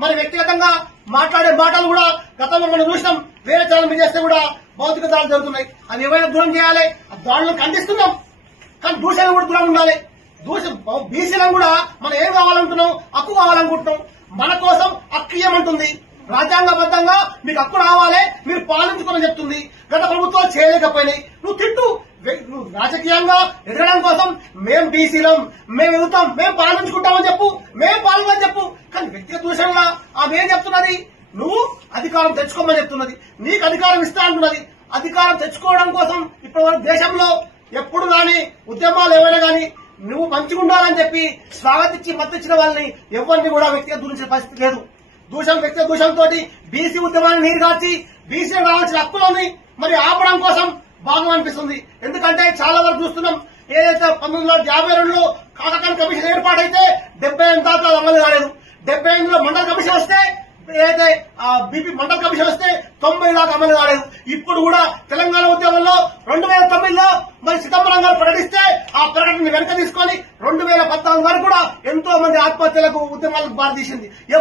మరి వ్యక్తిగతంగా మాట్లాడే మాటలు కూడా గతంలో మనం చూసినాం వేరే ఛానల్ మీద చేస్తే కూడా భౌతిక దాడులు జరుగుతున్నాయి. అవి ఏమైనా దూరం చేయాలి ఆ దాడులను ఖండిస్తున్నాం. కానీ దూషణ కూడా దూరం ఉండాలి. దూష బీసీలను కూడా మనం ఏం కావాలనుకుంటున్నాం హక్కు కావాలనుకుంటున్నాం. మన కోసం హక్కు ఇవ్వమంటుంది రాజ్యాంగబద్ధంగా మీకు హక్కు రావాలి మీరు పాలించుకోమని చెప్తుంది. గత ప్రభుత్వాలు చేయలేకపోయినాయి. నువ్వు తిట్టు. నువ్వు రాజకీయంగా ఎదగడం కోసం మేం బీసీలం. మేము ఎదుగుతాం. మేము పాలించుకుంటామని చెప్పు. మేము పాల్గొని చెప్పు. కానీ వ్యక్తిగత ఆమె ఏం చెప్తున్నది? నువ్వు అధికారం తెచ్చుకోమని చెప్తున్నది. నీకు అధికారం ఇస్తా అంటున్నది. అధికారం తెచ్చుకోవడం కోసం ఇప్పటి మన దేశంలో ఎప్పుడు కానీ ఉద్యమాలు ఏమైనా కానీ నువ్వు మంచిగా ఉండాలని చెప్పి స్వాగతించి మద్దతిచ్చిన వాళ్ళని ఎవరిని కూడా వ్యక్తిగత దూరించిన పరిస్థితి లేదు. దూషం వ్యక్తిగత దూషంతో బీసీ ఉద్యమాన్ని నీరు కాచి బీసీ రావాల్సిన హక్కులని మరి ఆపడం కోసం భాగం అనిపిస్తుంది. ఎందుకంటే చాలా వరకు చూస్తున్నాం ఏదైతే పంతొమ్మిది వందల యాభై రెండులో కాకతాన్ కమిషన్ ఏర్పాటైతే డెబ్బై ఎనిమిది దాకా అమలు కాలేదు. డెబ్బై ఎనిమిదిలో మండల కమిషన్ వస్తే ఏదైతే బీపీ మండల కమిషన్ వస్తే తొంభై దాకా అమలు కాలేదు. ఇప్పుడు కూడా తెలంగాణ ఉద్యమంలో రెండు వేల తొమ్మిదిలో మరి చిదంబరం గారు ప్రకటిస్తే ఆ ప్రకటన వెనక తీసుకొని రెండు వేల పద్నాలుగు వరకు కూడా ఎంతో మంది ఆత్మహత్యలకు ఉద్యమాలకు బాధ తీసింది.